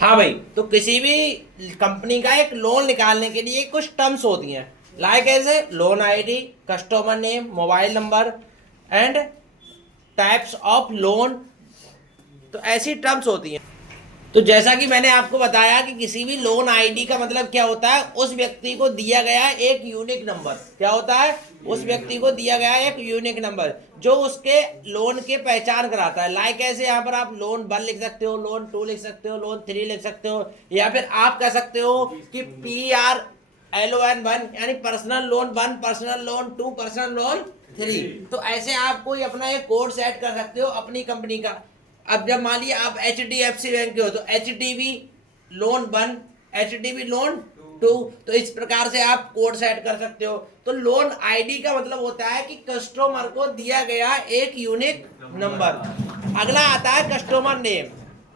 हाँ भाई, तो किसी भी कंपनी का एक लोन निकालने के लिए कुछ टर्म्स होती हैं, लाइक ऐसे loan ID, customer name, mobile number and types of loan. तो ऐसी टर्म्स होती हैं। तो जैसा कि मैंने आपको बताया कि किसी भी लोन आईडी का मतलब क्या होता है, उस व्यक्ति को दिया गया एक यूनिक नंबर। क्या होता है? उस व्यक्ति को दिया गया एक यूनिक नंबर जो उसके लोन के पहचान कराता है। लाइक ऐसे यहाँ पर आप लोन 1 लिख सकते हो, लोन 2 लिख सकते हो, लोन 3 लिख सकते हो, या फिर आप कह सकते हो कि PRLON 1 यानी personal loan 1, personal loan 2, personal loan 3। तो ऐसे आप कोई अपना एक कोड सेट कर सकते हो अपनी कंपनी का। अब जब मान लिया आप HDFC बैंक के हो तो HDB लोन 1, HDB लोन 2, तो इस प्रकार से आप कोड सेट कर सकते हो। तो लोन आईडी का मतलब होता है कि कस्टमर को दिया गया एक यूनिक नंबर। अगला आता है कस्टमर नेम।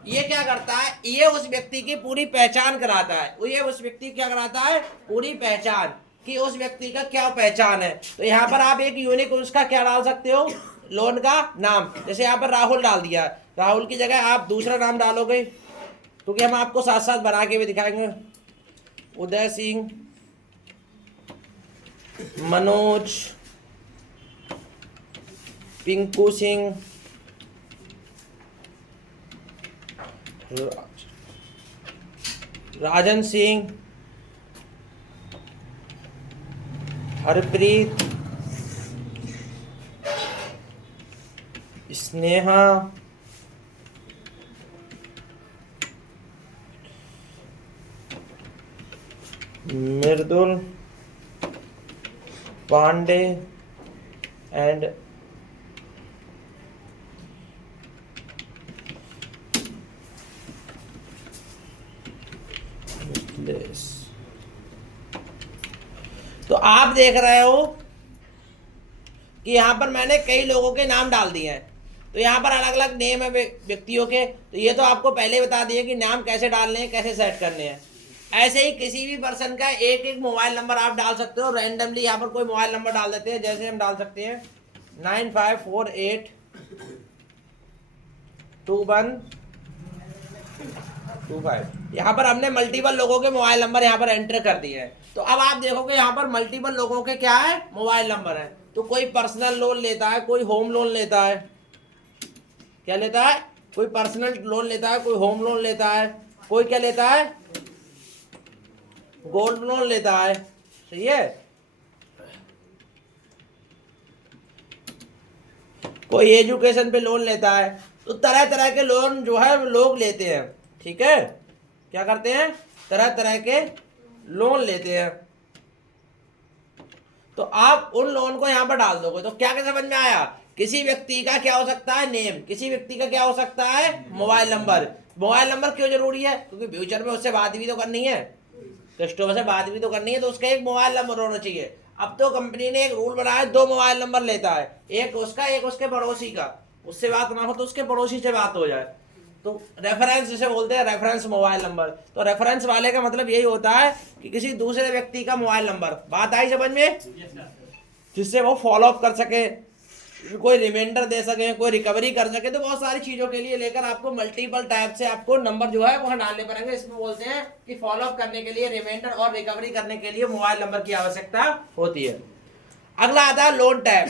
ये क्या करता है? ये उस व्यक्ति की पूरी पहचान कराता है। ये उस व्यक्ति क्या कराता है? पूरी पहचान, कि उस व्यक्ति का क्या पहचान है। तो यहाँ पर आप एक यूनिक उसका क्या डाल सकते हो? लोन का नाम। जैसे यहाँ पर राहुल डाल दिया, राहुल की जगह आप दूसरा नाम डालोगे, क्योंकि हम आपको साथ साथ बना के भी दिखाएंगे। उदय सिंह, मनोज, पिंकू सिंह, राजन सिंह, हरप्रीत, स्नेहा, मृदुल, पांडे एंड तो आप देख रहे हो कि यहाँ पर मैंने कई लोगों के नाम डाल दिए हैं। तो यहाँ पर अलग अलग नेम है व्यक्तियों के। तो ये तो आपको पहले ही बता दिए कि नाम कैसे डालने हैं, कैसे सेट करने हैं। ऐसे ही किसी भी पर्सन का एक एक मोबाइल नंबर आप डाल सकते हो रैंडमली। यहाँ पर कोई मोबाइल नंबर डाल देते हैं, जैसे हम डाल सकते हैं 95482125। यहाँ पर हमने मल्टीपल लोगों के मोबाइल नंबर यहाँ पर एंटर कर दिए हैं। तो अब आप देखोगे यहाँ पर मल्टीपल लोगों के क्या है? मोबाइल नंबर है। तो कोई पर्सनल लोन लेता है, कोई होम लोन लेता है। क्या लेता है? कोई पर्सनल लोन लेता है, कोई होम लोन लेता है, कोई क्या लेता है? गोल्ड लोन लेता है। सही है। कोई एजुकेशन पे लोन लेता है। तो तरह तरह के लोन जो है लोग लेते हैं। ठीक है, क्या करते हैं? तरह तरह के लोन लेते हैं। तो आप उन लोन को यहां पर डाल दोगे तो क्या क्या समझ में आया? किसी व्यक्ति का क्या हो सकता है? नेम। किसी व्यक्ति का क्या हो सकता है? Mobile number. मोबाइल नंबर क्यों जरूरी है? क्योंकि फ्यूचर में उससे बात भी तो करनी है, कस्टमर से बात भी तो करनी है, तो उसका एक मोबाइल नंबर होना चाहिए। अब तो कंपनी ने एक रूल बनाया, 2 मोबाइल नंबर लेता है, एक उसका एक उसके पड़ोसी का। उससे बात ना हो तो उसके पड़ोसी से बात हो जाए। तो रेफरेंस जिसे बोलते हैं, रेफरेंस मोबाइल नंबर। तो रेफरेंस वाले का मतलब यही होता है कि किसी दूसरे व्यक्ति का मोबाइल नंबर। बात आई समझ में? जिससे वो फॉलो अप कर सके, कोई रिमाइंडर दे सके, कोई रिकवरी कर सके। तो बहुत सारी चीजों के लिए लेकर आपको मल्टीपल टाइप से आपको नंबर जो है वहां डालने पड़ेंगे। इसमें बोलते हैं कि फॉलो अप करने के लिए, रिमाइंडर और रिकवरी करने के लिए मोबाइल नंबर की आवश्यकता होती है। अगला आता है लोन टाइप।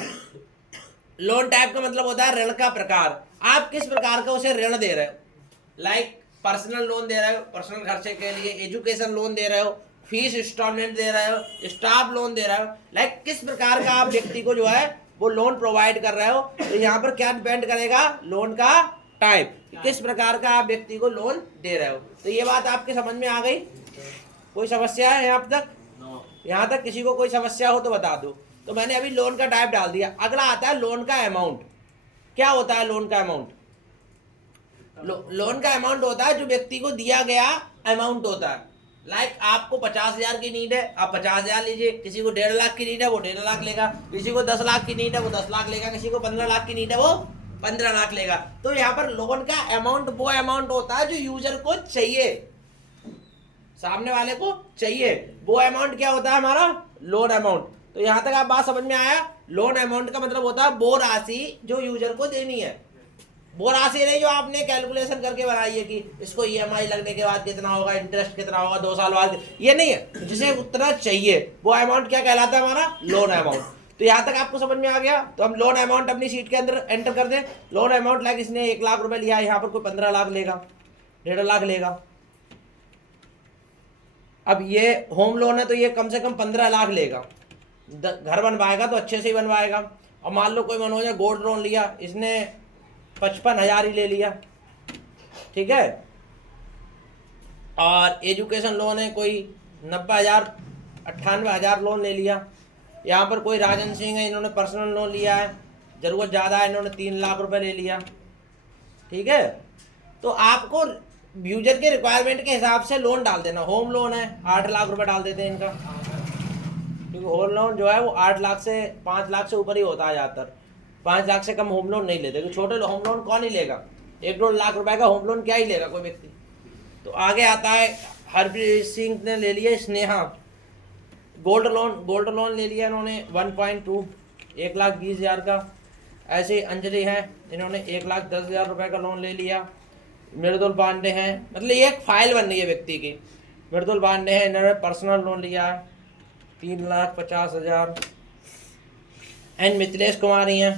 लोन टाइप का मतलब होता है ऋण का प्रकार। आप किस प्रकार का उसे ऋण दे रहे हो? लाइक पर्सनल लोन दे रहे हो, पर्सनल खर्चे के लिए, एजुकेशन लोन दे रहे हो, फीस इंस्टॉलमेंट दे रहे हो, स्टाफ लोन दे रहे हो। लाइक किस प्रकार का आप व्यक्ति को जो है वो लोन प्रोवाइड कर रहे हो। तो यहाँ पर क्या डिपेंड करेगा? लोन का टाइप, किस प्रकार का आप व्यक्ति को लोन दे रहे हो। तो ये बात आपके समझ में आ गई? कोई समस्या है यहाँ तक? यहाँ तक किसी को कोई समस्या हो तो बता दो। तो मैंने अभी लोन का टाइप डाल दिया। अगला आता है लोन का अमाउंट। क्या होता है लोन का अमाउंट? लोन का अमाउंट होता है जो व्यक्ति को दिया गया अमाउंट होता है। लाइक आपको 50,000 की नीड है, आप 50,000 लीजिए। किसी को 1.5 लाख की नीड है, वो 1.5 लाख लेगा। किसी को 10 लाख की नीड है, वो 10 लाख लेगा। किसी को 15 लाख की नीड है, वो 15 लाख लेगा। तो यहाँ पर लोन का अमाउंट वो अमाउंट होता है जो यूजर को चाहिए, सामने वाले को चाहिए। वो अमाउंट क्या होता है? हमारा लोन अमाउंट। तो यहाँ तक आप बात समझ में आया? लोन अमाउंट का मतलब होता है वो राशि जो यूजर को देनी है। वो राशि नहीं जो आपने कैलकुलेशन करके बनाई है कि इसको ईएमआई लगने के बाद कितना होगा, इंटरेस्ट कितना होगा 2 साल बाद, ये नहीं है। जिसे उतना चाहिए वो अमाउंट क्या कहलाता है हमारा, लोन अमाउंट। तो यहाँ तक आपको समझ में आ गया। तो हम लोन अमाउंट अपनी शीट के अंदर एंटर कर दें। लोन अमाउंट लाइक इसने 1 लाख रुपए लिया, यहाँ पर कोई 15 लाख लेगा, 1.5 लाख लेगा। अब ये होम लोन है तो ये कम से कम 15 लाख लेगा। घर बनवाएगा तो अच्छे से ही बनवाएगा। और मान लो कोई मनोज ने गोल्ड लोन लिया, इसने 55,000 ही ले लिया, ठीक है। और एजुकेशन लोन है कोई 90,000 98,000 लोन ले लिया। यहाँ पर कोई राजन सिंह है, इन्होंने पर्सनल लोन लिया है, ज़रूरत ज़्यादा है, इन्होंने 3 लाख रुपए ले लिया, ठीक है। तो आपको यूजर के रिक्वायरमेंट के हिसाब से लोन डाल देना। होम लोन है 8 लाख रुपए डाल देते हैं इनका, क्योंकि होम लोन जो है वो 8 लाख से 5 लाख से ऊपर ही होता है ज़्यादातर। 5 लाख से कम होम लोन नहीं लेते, क्योंकि छोटे होम लोन कौन ही लेगा, 1-2 लाख रुपए का होम लोन क्या ही लेगा कोई व्यक्ति। तो आगे आता है हरप्रीत सिंह ने ले लिया, स्नेहा गोल्ड लोन ले लिया इन्होंने 1.2 1,20,000 का। ऐसे ही अंजलि है, इन्होंने 1,10,000 रुपये का लोन ले लिया। मृदुल पांडे हैं, मतलब ये एक फाइल बन रही है व्यक्ति की। मृदुल पांडे हैं, इन्होंने पर्सनल लोन लिया 3,50,000। एंड मिथिलेश कुमारी हैं,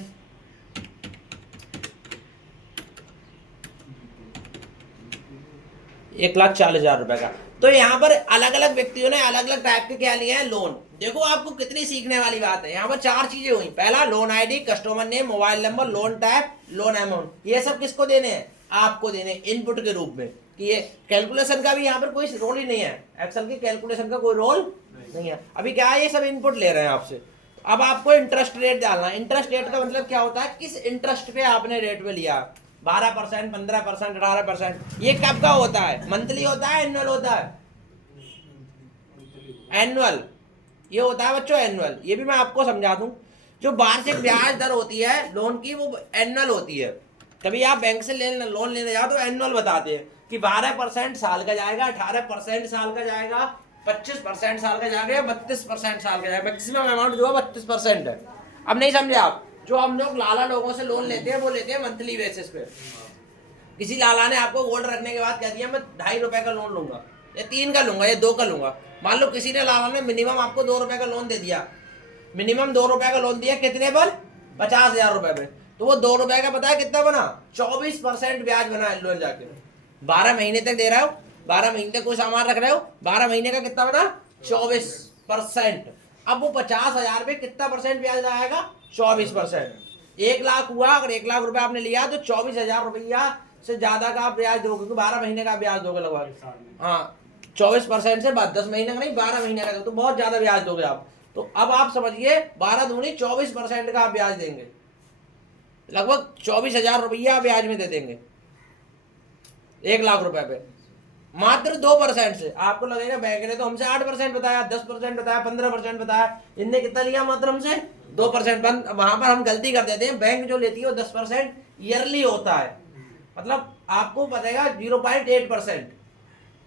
1,40,000 रुपए का। तो यहाँ पर अलग अलग व्यक्तियों ने अलग अलग टाइप के क्या लिए हैं, लोन। देखो आपको कितनी सीखने वाली बात है। यहाँ पर 4 चीजें हुई। पहला loan ID, customer name, mobile number, loan type, loan amount. ये सब किसको देने हैं, आपको देने इनपुट के रूप में। कि ये कैलकुलेशन का भी यहाँ पर कोई रोल ही नहीं है, एक्सेल की कैलकुलेशन का कोई रोल नहीं है। अभी क्या है, ये सब इनपुट ले रहे हैं आपसे। अब आपको इंटरेस्ट रेट डालना है। इंटरेस्ट रेट का मतलब क्या होता है, किस इंटरेस्ट पे आपने रेट पे लिया, 12%, 15%, 18%। ये कब का होता है, मंथली होता है, एनुअल होता है, एनुअल ये होता है बच्चों, एनुअल। ये भी मैं आपको समझा दूं, जो वार्षिक ब्याज दर होती है लोन की वो एनुअल होती है। कभी आप बैंक से लोन लेने जाओ तो एनुअल बताते हैं कि 12% साल का जाएगा, 18% साल का जाएगा, 25% साल का जाएगा, 32% साल का जाएगा। मैक्सिमम अमाउंट जो है 32% है। अब नहीं समझे आप, जो हम लोग लाला लोगों से लोन लेते हैं वो लेते हैं मंथली बेसिस पे। किसी लाला ने आपको गोल्ड रखने के बाद कह दिया मैं 2.5 रुपए का लोन लूंगा, या 3 का लूंगा, या 2 का लूंगा। मान लो किसी ने लाला ने मिनिमम आपको 2 रुपए का लोन दे दिया, मिनिमम 2 रुपए का लोन दिया, कितने पर, 50,000 रुपए में। तो वो 2 रुपए का पता है कितना बना, 24% ब्याज बना है लोन जाके। 12 महीने तक दे रहे हो, 12 महीने तक कोई सामान रख रहे हो, 12 महीने का कितना बना, 24%। अब वो 50,000 पे कितना परसेंट ब्याज आएगा, 24%। 1 लाख हुआ, अगर 1 लाख रुपए आपने लिया तो 24,000 रुपया से ज्यादा का आप ब्याज दोगे, क्योंकि 12 महीने का ब्याज दोगे लगभग। हाँ 24% से बाद 10 महीने का नहीं, 12 महीने का तो बहुत ज्यादा ब्याज दोगे आप। तो अब आप समझिए 12 दूनी 24% का आप ब्याज देंगे, लगभग 24,000 रुपया ब्याज में दे देंगे 1 लाख रुपए पे, मात्र 2% से। आपको लगेगा बैंक ने तो हमसे 8% बताया, 10% बताया, 15% बताया, इनने कितना लिया मात्र हमसे 2%। वहां पर हम गलती कर देते हैं, बैंक जो लेती है वो 10% ईयरली होता है, मतलब आपको पड़ेगा 0.8%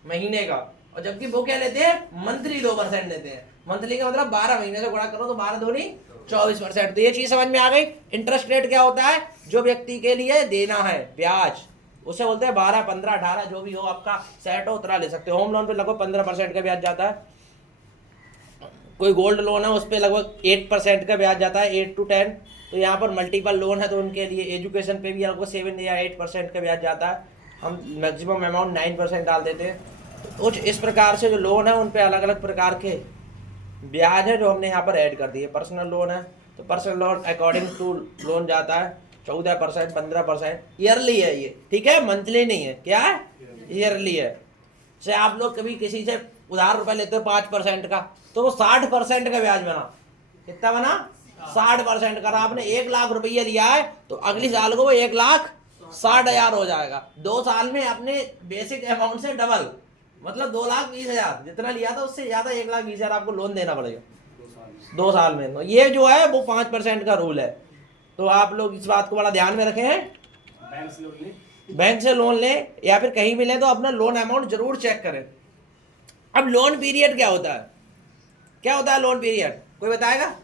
महीने का, और जबकि वो क्या लेते हैं, मंथली 2% लेते हैं। मंथली का मतलब 12 महीने से गुणा करो तो 12 दूनी 24%। तो ये चीज समझ में आ गई। इंटरेस्ट रेट क्या होता है, जो व्यक्ति के लिए देना है ब्याज, उसे बोलते हैं 12, 15, 18 जो भी हो आपका सेट हो उतना ले सकते हो। होम लोन पे लगभग 15% का ब्याज जाता है। कोई गोल्ड लोन है उस पर लगभग 8% का ब्याज जाता है, 8 to 10। तो यहाँ पर मल्टीपल लोन है तो उनके लिए एजुकेशन पे भी लगभग 7 या 8% का ब्याज जाता है। हम मैक्सिमम अमाउंट 9% डाल देते हैं। तो कुछ इस प्रकार से जो लोन है उन पे अलग अलग प्रकार के ब्याज है जो हमने यहाँ पर ऐड कर दिए। पर्सनल लोन है तो personal loan according to loan जाता है 14%, 15%। ईयरली है ये, ठीक है, मंथली नहीं है। क्या है, ईयरली है। जैसे आप लोग कभी किसी से उधार रुपए लेते हो 5% का, तो वो 60% का ब्याज बना। कितना बना, 60% का। आपने 1 लाख रुपया लिया है तो अगली साल को वो 1,60,000 हो जाएगा। 2 साल में अपने बेसिक अमाउंट से डबल, मतलब 2,20,000 जितना लिया था उससे ज्यादा 1,20,000 आपको लोन देना पड़ेगा 2 साल में। तो ये जो है वो 5% का रूल है। तो आप लोग इस बात को बड़ा ध्यान में रखें हैं। बैंक से लोन लें या फिर कहीं भी लें तो अपना लोन अमाउंट जरूर चेक करें। अब लोन पीरियड क्या होता है, क्या होता है लोन पीरियड, कोई बताएगा?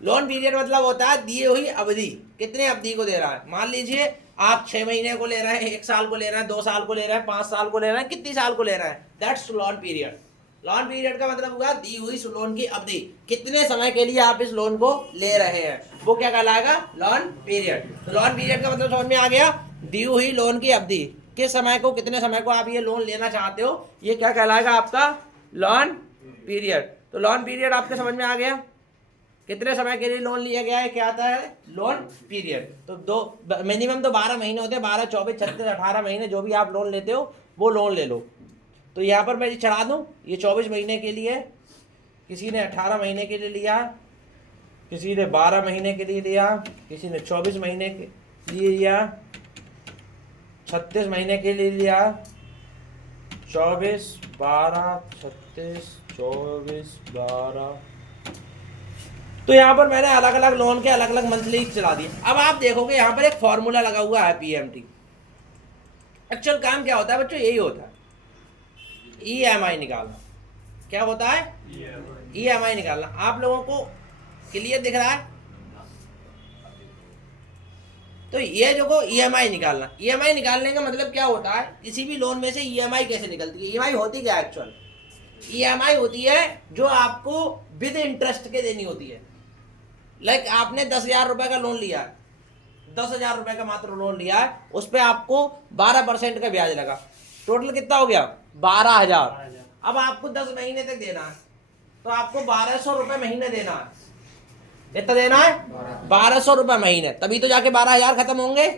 लोन पीरियड मतलब होता है दी हुई अवधि, कितने अवधि को दे रहा है। मान लीजिए आप 6 महीने को ले रहे हैं, 1 साल को ले रहे हैं, 2 साल को ले रहे हैं, 5 साल को ले रहे हैं, कितनी साल को ले रहे हैं, that's loan period. Loan period का मतलब हुआ दी हुई लोन की अवधि, कितने समय के लिए आप इस लोन को ले रहे हैं, वो क्या कहलाएगा, लोन पीरियड। तो लोन पीरियड का मतलब समझ में आ गया, दी हुई लोन की अवधि, किस समय को, कितने समय को आप ये लोन लेना चाहते हो, ये क्या कहलाएगा आपका लोन पीरियड। तो लोन पीरियड आपके समझ में आ गया, कितने समय के लिए लोन लिया गया है, क्या आता है, लोन पीरियड। तो दो मिनिमम तो 12 महीने होते हैं, 12, 24, 36, 18 महीने जो भी आप लोन लेते हो वो लोन ले लो। तो यहाँ पर मैं ये चढ़ा दूँ, ये 24 महीने के लिए, किसी ने 18 महीने के लिए लिया, किसी ने 12 महीने के लिए लिया, किसी ने 24 महीने के लिए लिया, 36 महीने के लिए लिया, 24, 12, 36, 24, 12। तो यहाँ पर मैंने अलग अलग लोन के अलग अलग मंथली चला दिए। अब आप देखोगे यहाँ पर एक फॉर्मूला लगा हुआ है पीएमटी। एक्चुअल काम क्या होता है बच्चों, यही होता है, ईएमआई निकालना। क्या होता है, ईएमआई निकालना। आप लोगों को क्लियर दिख रहा है। तो ये जो ईएमआई निकालना, ईएमआई निकालने का मतलब क्या होता है, किसी भी लोन में से ईएमआई कैसे निकलती है। ईएमआई होती क्या है, एक्चुअल ईएमआई होती है जो आपको विद इंटरेस्ट के देनी होती है। लाइक आपने 10,000 रुपए का लोन लिया है, 10,000 रुपए का मात्र लोन लिया है, उस पर आपको 12% का ब्याज लगा, टोटल कितना हो गया, 12,000। अब आपको 10 महीने तक देना है, तो आपको 1,200 रुपए महीने देना है। कितना देना है, 1,200 रुपए महीने, तभी तो जाके 12,000 खत्म होंगे।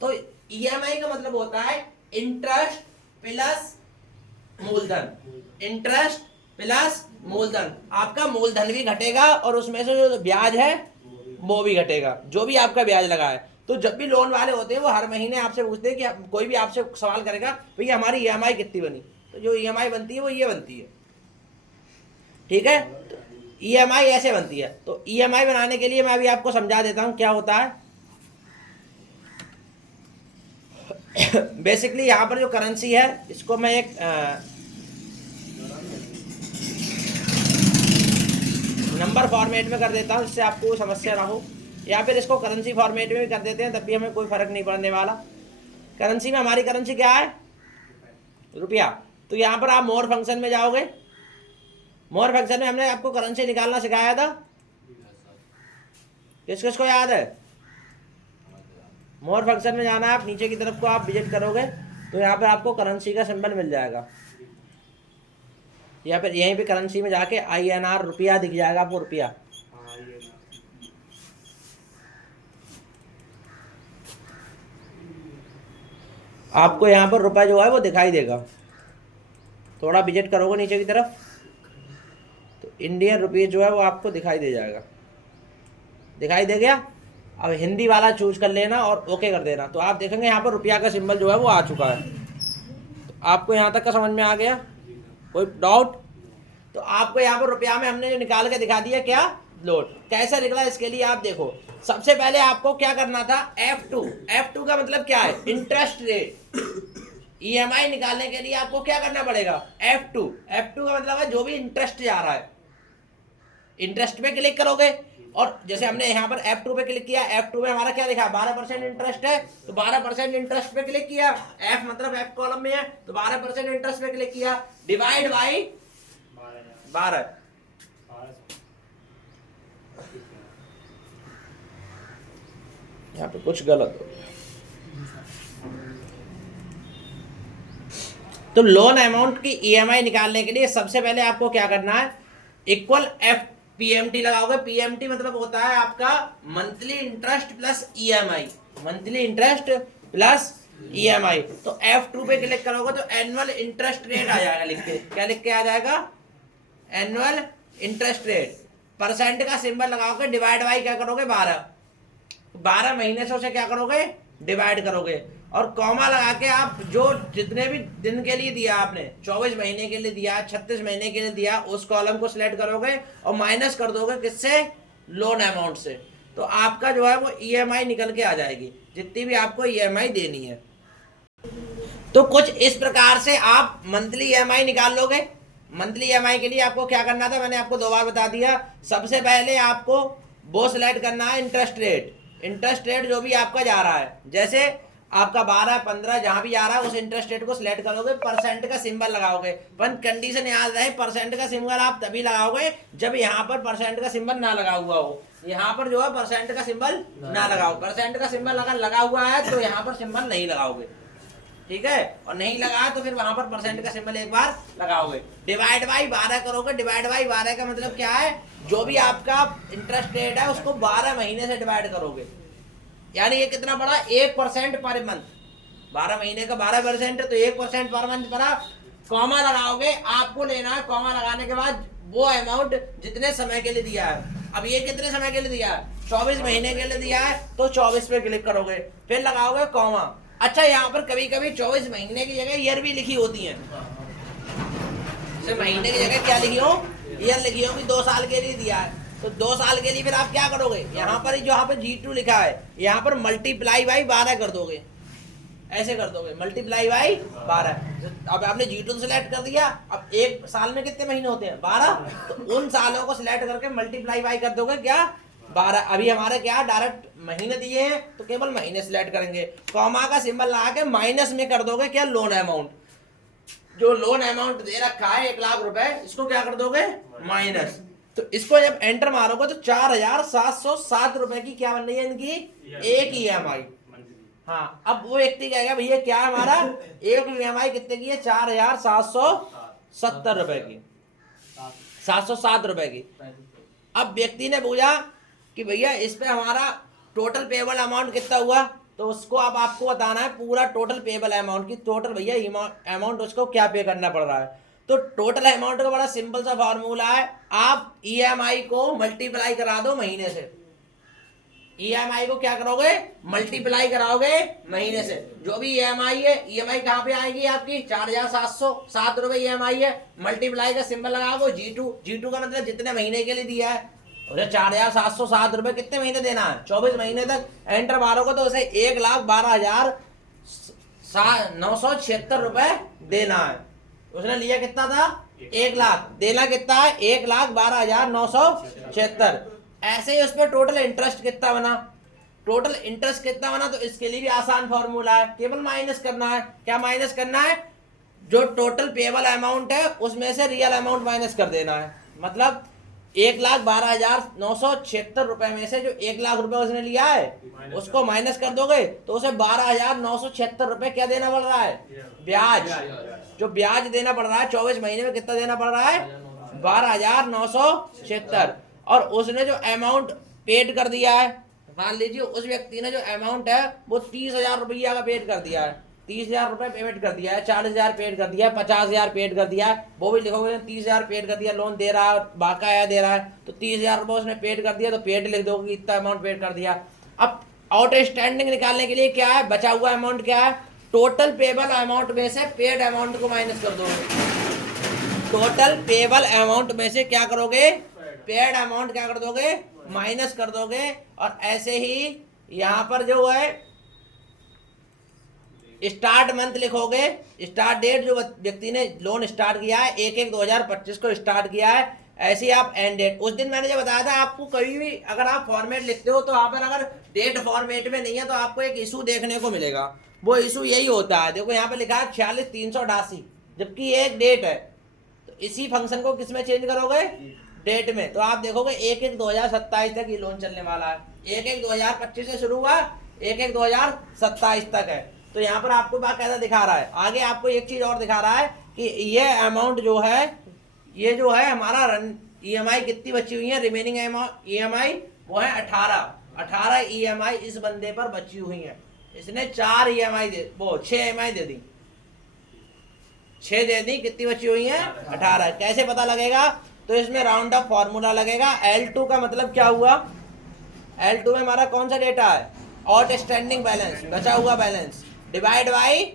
तो ईएमआई का मतलब होता है इंटरेस्ट प्लस मूलधन, इंटरेस्ट प्लस मूलधन। आपका मूलधन भी घटेगा और उसमें से जो ब्याज है वो भी घटेगा, जो भी आपका ब्याज लगा है। तो जब भी लोन वाले होते हैं वो हर महीने आपसे पूछते हैं कि कोई भी आपसे सवाल करेगा भैया हमारी ईएमआई कितनी बनी, तो जो ईएमआई बनती है वो ये बनती है, ठीक है। तो ईएमआई ऐसे बनती है। तो ईएमआई बनाने के लिए मैं अभी आपको समझा देता हूं क्या होता है। बेसिकली यहाँ पर जो करेंसी है इसको मैं एक नंबर फॉर्मेट में कर देता हूँ, जिससे आपको समस्या ना हो, या फिर इसको करेंसी फॉर्मेट में भी कर देते हैं, तब भी हमें कोई फर्क नहीं पड़ने वाला। करेंसी में हमारी करेंसी क्या है, रुपया। तो यहाँ पर आप मोर फंक्शन में जाओगे, मोर फंक्शन में हमने आपको करेंसी निकालना सिखाया था, किस किस को याद है। मोर फंक्शन में जाना है, आप नीचे की तरफ को आप विजिट करोगे तो यहाँ पर आपको करेंसी का सिंबल मिल जाएगा, या फिर यहीं पे करेंसी में जाके INR रुपया दिख जाएगा आपको, रुपया। आपको यहाँ पर रुपया जो है वो दिखाई देगा, थोड़ा विजिट करोगे नीचे की तरफ तो इंडियन रुपये जो है वो आपको दिखाई दे जाएगा, दिखाई दे गया। अब हिंदी वाला चूज कर लेना और ओके कर देना, तो आप देखेंगे यहाँ पर रुपया का सिंबल जो है वो आ चुका है। तो आपको यहाँ तक का समझ में आ गया, कोई डाउट। तो आपको यहाँ पर रुपया में हमने जो निकाल के दिखा दिया क्या, लोन कैसे निकला, इसके लिए आप देखो। सबसे पहले आपको क्या करना था, F2। F2 का मतलब क्या है, इंटरेस्ट रेट। ईएमआई निकालने के लिए आपको क्या करना पड़ेगा, F2। F2 का मतलब है जो भी इंटरेस्ट जा रहा है, इंटरेस्ट पे क्लिक करोगे। और जैसे हमने यहाँ पर F2 पे क्लिक किया, F2 में हमारा क्या लिखा है, 12% इंटरेस्ट है, तो 12% इंटरेस्ट पे क्लिक किया। F मतलब F कॉलम में है, तो 12% इंटरेस्ट पे क्लिक किया, डिवाइड बाई 12। यहाँ पे कुछ गलत हो गया। तो लोन अमाउंट की ईएमआई निकालने के लिए सबसे पहले आपको क्या करना है, इक्वल F PMT लगाओगे। PMT मतलब होता है आपका monthly interest plus EMI, monthly interest plus EMI. तो F2 पे क्लिक करोगे तो एनुअल इंटरेस्ट रेट आ जाएगा लिख के, क्या लिख के आ जाएगा, एनुअल इंटरेस्ट रेट। परसेंट का सिंबल लगाओगे, डिवाइड बाई क्या करोगे, 12 महीने से उसे क्या करोगे, डिवाइड करोगे। और कॉमा लगा के आप जो जितने भी दिन के लिए दिया आपने, 24 महीने के लिए दिया, 36 महीने के लिए दिया, उस कॉलम को सिलेक्ट करोगे और माइनस कर दोगे किससे, लोन अमाउंट से। तो आपका जो है वो ईएमआई निकल के आ जाएगी, जितनी भी आपको ईएमआई देनी है। तो कुछ इस प्रकार से आप मंथली ईएमआई निकाल लोगे। मंथली ईएमआई के लिए आपको क्या करना था, मैंने आपको 2 बार बता दिया। सबसे पहले आपको वो सिलेक्ट करना है इंटरेस्ट रेट। इंटरेस्ट रेट जो भी आपका जा रहा है, जैसे आपका 12 15 जहां भी आ रहा है उस इंटरेस्ट रेट को सिलेक्ट करोगे, परसेंट का सिंबल लगाओगे। पर कंडीशन याद रहे, परसेंट का सिंबल आप तभी लगाओगे जब यहाँ पर परसेंट का सिंबल ना लगा हुआ हो। यहाँ पर जो है परसेंट का सिंबल ना लगाओ। परसेंट का सिंबल अगर लगा हुआ है तो यहाँ पर सिंबल नहीं लगाओगे, ठीक है। और नहीं लगा तो फिर वहां पर परसेंट का सिंबल एक बार लगाओगे। डिवाइड बाई 12 करोगे। डिवाइड बाई 12 का मतलब क्या है, जो भी आपका इंटरेस्ट रेट है उसको 12 महीने से डिवाइड करोगे। यानी ये कितना पड़ा, 1% पर मंथ। 12 महीने का 12% तो 1% पर मंथ पड़ा। कॉमा लगाओगे, आपको लेना है कॉमा लगाने के बाद वो अमाउंट जितने समय के लिए दिया है। अब ये कितने समय के लिए दिया है, 24 महीने के लिए दिया है, तो 24 पे क्लिक करोगे, फिर लगाओगे कॉमा। अच्छा, यहाँ पर कभी कभी 24 महीने की जगह ईयर भी लिखी होती है। महीने की जगह क्या लिखी हो, ईयर लिखी हो कि 2 साल के लिए दिया है, तो 2 साल के लिए फिर आप क्या करोगे, यहाँ पर जो यहाँ पे G2 लिखा है यहाँ पर मल्टीप्लाई बाई 12 कर दोगे। ऐसे कर दोगे, मल्टीप्लाई बाई 12। अब आपने G2 सिलेक्ट कर दिया। अब एक साल में कितने महीने होते हैं, 12, तो उन सालों को सिलेक्ट करके मल्टीप्लाई बाई कर दोगे क्या, 12। अभी हमारे क्या डायरेक्ट महीने दिए हैं तो केवल महीने सिलेक्ट करेंगे। कॉमा का सिंबल लगा के माइनस में कर दोगे क्या, लोन अमाउंट। जो लोन अमाउंट दे रखा है 1 लाख रुपए, इसको क्या कर दोगे, माइनस। तो इसको जब एंटर मारोगे तो 4707 रुपए की क्या बन रही है, इनकी एक EMI। हाँ, अब वो व्यक्ति कहेगा भैया क्या है हमारा एक EMI कितने की है, 4770 रुपए की, 707 रुपए की। अब व्यक्ति ने पूछा कि भैया इस पे हमारा टोटल पेबल अमाउंट कितना हुआ, तो उसको अब आपको बताना है पूरा टोटल पेबल अमाउंट की, टोटल भैया अमाउंट उसको क्या पे करना पड़ रहा है। तो टोटल अमाउंट का बड़ा सिंपल सा फार्मूला है, आप EMI को मल्टीप्लाई करा दो महीने से। EMI को क्या करोगे, मल्टीप्लाई कराओगे महीने से। जो भी EMI है, EMI कहाँ पे आएगी आपकी, 4707 रुपए EMI है। मल्टीप्लाई का सिंबल लगाओगे G2 का मतलब जितने महीने के लिए दिया है, उसे 4707 रुपए कितने महीने देना है, 24 महीने तक। एंटर मारोगे तो उसे 1,12,976 रुपए देना है। उसने लिया कितना था, 1 लाख, देना कितना है, 1,12,976। ऐसे ही उस पर टोटल इंटरेस्ट कितना बना, टोटल इंटरेस्ट कितना बना, तो इसके लिए भी आसान फॉर्मूला है, केवल माइनस करना है। क्या माइनस करना है, जो टोटल पेबल अमाउंट है उसमें से रियल अमाउंट माइनस कर देना है। मतलब 1,12,976 रुपए में से जो 1 लाख रुपए उसने लिया है उसको माइनस कर दोगे तो उसे 12,976 रुपए क्या देना पड़ रहा है, ब्याज। जो ब्याज देना पड़ रहा है 24 महीने में कितना देना पड़ रहा है, 12,976। और उसने जो अमाउंट पेड कर दिया है, मान लीजिए उस व्यक्ति ने जो अमाउंट है वो 30,000 रुपया का पेड कर दिया है, 30,000 रुपए पेमेंट कर दिया है, 40,000 पेड कर दिया है, 50,000 पेड कर दिया है। वो भी लिखोगे 30,000 पेड कर दिया, लोन दे रहा है, बाकाया दे रहा है, तो 30,000 रुपये उसने पेड कर दिया तो पेड लिख दोगे, इतना अमाउंट पेड कर दिया। अब आउटस्टैंडिंग निकालने के लिए क्या है, बचा हुआ अमाउंट क्या है, टोटल पेबल अमाउंट में से पेड अमाउंट को माइनस कर दोगे। टोटल पेबल अमाउंट में से क्या करोगे, पेड अमाउंट क्या कर दोगे, माइनस कर दोगे। और ऐसे ही यहाँ पर जो है स्टार्ट मंथ लिखोगे, स्टार्ट डेट जो व्यक्ति ने लोन स्टार्ट किया है 1/1/2025 को स्टार्ट किया है, ऐसे ही आप एंड डेट। उस दिन मैंने जो बताया था आपको, कभी भी अगर आप फॉर्मेट लिखते हो तो यहाँ पर अगर डेट फॉर्मेट में नहीं है तो आपको एक इशू देखने को मिलेगा। वो इशू यही होता है, देखो यहाँ पे लिखा है 46,388, जबकि ये एक डेट है। तो इसी फंक्शन को किस में चेंज करोगे, डेट में। तो आप देखोगे 1/1/2027 तक ये लोन चलने वाला है, 1/1/2025 से शुरू हुआ 1/1/2027 तक है। तो यहाँ पर आपको बाकायदा दिखा रहा है। आगे आपको एक चीज और दिखा रहा है कि ये अमाउंट जो है, ये जो है हमारा EMI कितनी बची हुई है, रिमेनिंग EMI वो है 18 EMI इस बंदे पर बची हुई है। इसने 4 EMI दे, वो 6 EMI दे दी, 6 दे दी, कितनी बची हुई है, 18। कैसे पता लगेगा, तो इसमें राउंड अप फॉर्मूला लगेगा। L2 का मतलब क्या हुआ, L2 में हमारा कौन सा डेटा है, आउटस्टैंडिंग बैलेंस, बचा हुआ बैलेंस, डिवाइड बाई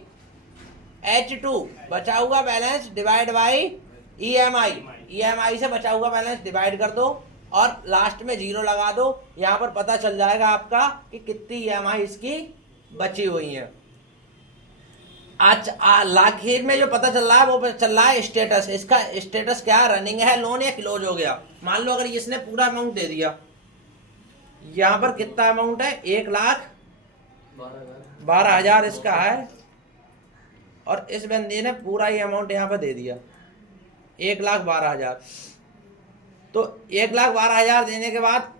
H2 बचा हुआ बैलेंस, डिवाइड बाई EMI से बचा हुआ बैलेंस डिवाइड कर दो और लास्ट में 0 लगा दो। यहाँ पर पता चल जाएगा आपका कि कितनी EMI इसकी बची हुई है। आज आखिर में जो पता चल रहा है वो चल रहा है स्टेटस। इसका स्टेटस क्या है, रनिंग है लोन या क्लोज हो गया। मान लो अगर इसने पूरा अमाउंट दे दिया, यहाँ पर कितना अमाउंट है, 1,12,000 इसका है, और इस बंदे ने पूरा ये अमाउंट यहाँ पर दे दिया 1,12,000। तो 1,12,000 देने के बाद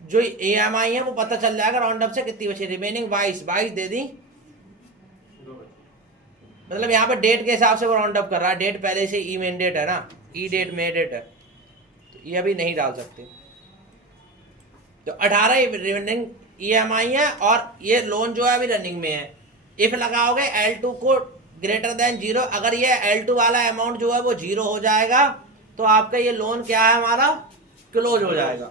जो EMI है वो पता चल जाएगा राउंड अप से कितनी बची, रिमेनिंग 22 दे दी, मतलब यहाँ पे डेट के हिसाब से वो राउंड अप कर रहा है, डेट पहले से ई मेन डेट है ना, ई डेट मे डेट है, तो ये अभी नहीं डाल सकते। तो 18 रिमेनिंग EMI है और ये लोन जो है अभी रनिंग में है। इफ लगाओगे L2 को ग्रेटर देन 0, अगर ये L2 वाला अमाउंट जो है वो 0 हो जाएगा तो आपका ये लोन क्या है, हमारा क्लोज हो जाएगा।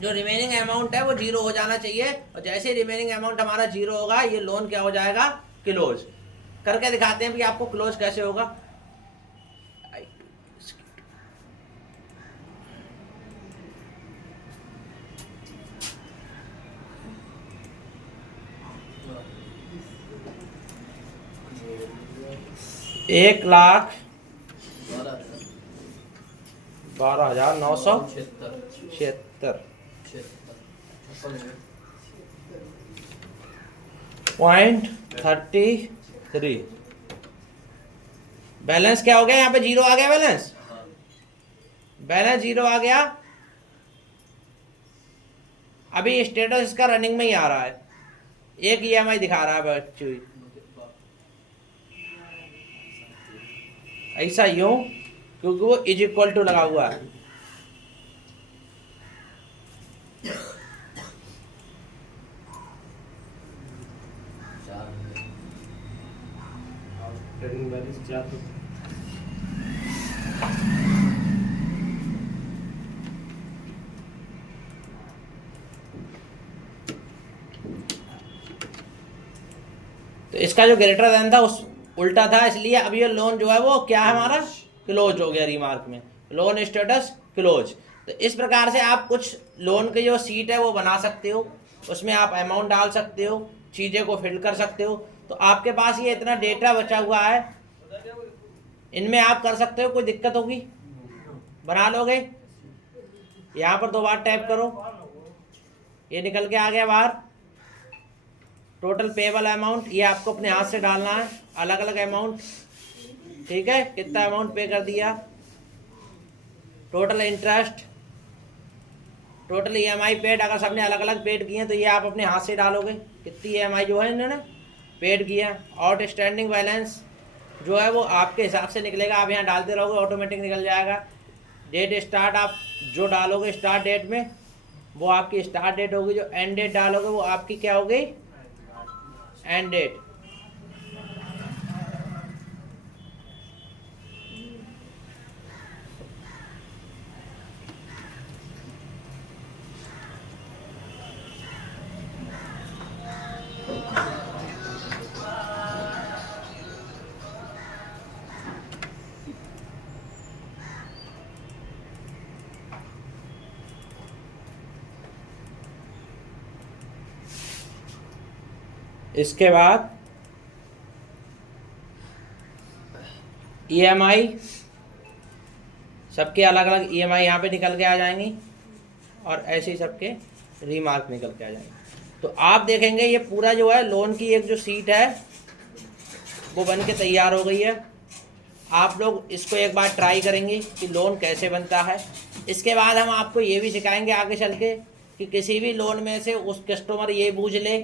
जो रिमेनिंग अमाउंट है वो 0 हो जाना चाहिए, और जैसे रिमेनिंग अमाउंट हमारा 0 होगा ये लोन क्या हो जाएगा, क्लोज। करके दिखाते हैं कि आपको क्लोज कैसे होगा। एक लाख 12,976.33 बैलेंस क्या हो गया, यहाँ पे 0 आ गया, बैलेंस 0 आ गया। अभी स्टेटस इसका रनिंग में ही आ रहा है, एक EMI दिखा रहा है बच्चों, ऐसा यूं क्योंकि वो इज इक्वल टू लगा हुआ है। तो इसका जो ग्रेटर देन था उस उल्टा था, इसलिए अब ये लोन जो है वो क्या है, हमारा क्लोज हो गया। रिमार्क में लोन स्टेटस क्लोज। तो इस प्रकार से आप कुछ लोन की जो सीट है वो बना सकते हो, उसमें आप अमाउंट डाल सकते हो, चीज़ें को फिल कर सकते हो। तो आपके पास ये इतना डेटा बचा हुआ है, इनमें आप कर सकते हो। कोई दिक्कत होगी, बना लोगे। यहाँ पर 2 बार टैप करो, ये निकल के आ गया बाहर। टोटल पेबल अमाउंट ये आपको अपने हाथ से डालना है, अलग अलग अमाउंट, ठीक है, कितना अमाउंट पे कर दिया। Total interest, total EMI paid, अगर सबने अलग अलग पेड किए हैं तो ये आप अपने हाथ से डालोगे कितनी EMI जो है इन्होंने पेड किया। आउटस्टैंडिंग बैलेंस जो है वो आपके हिसाब से निकलेगा, आप यहाँ डालते रहोगे ऑटोमेटिक निकल जाएगा। डेट स्टार्ट आप जो डालोगे स्टार्ट डेट में वो आपकी स्टार्ट डेट होगी, जो एंड डेट डालोगे वो आपकी क्या होगी, एंड डेट। इसके बाद EMI सबके अलग अलग EMI यहाँ पे निकल के आ जाएंगी, और ऐसे ही सबके रीमार्क निकल के आ जाएंगे। तो आप देखेंगे ये पूरा जो है लोन की एक जो सीट है वो बन के तैयार हो गई है। आप लोग इसको एक बार ट्राई करेंगे कि लोन कैसे बनता है। इसके बाद हम आपको ये भी सिखाएंगे आगे चल के कि किसी भी लोन में से उस कस्टमर ये पूछ ले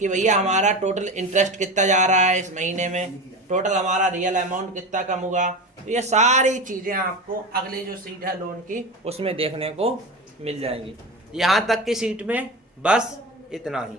कि भैया हमारा टोटल इंटरेस्ट कितना जा रहा है इस महीने में, टोटल हमारा रियल अमाउंट कितना कम होगा। तो ये सारी चीज़ें आपको अगली जो सीट है लोन की उसमें देखने को मिल जाएंगी। यहाँ तक की सीट में बस इतना ही।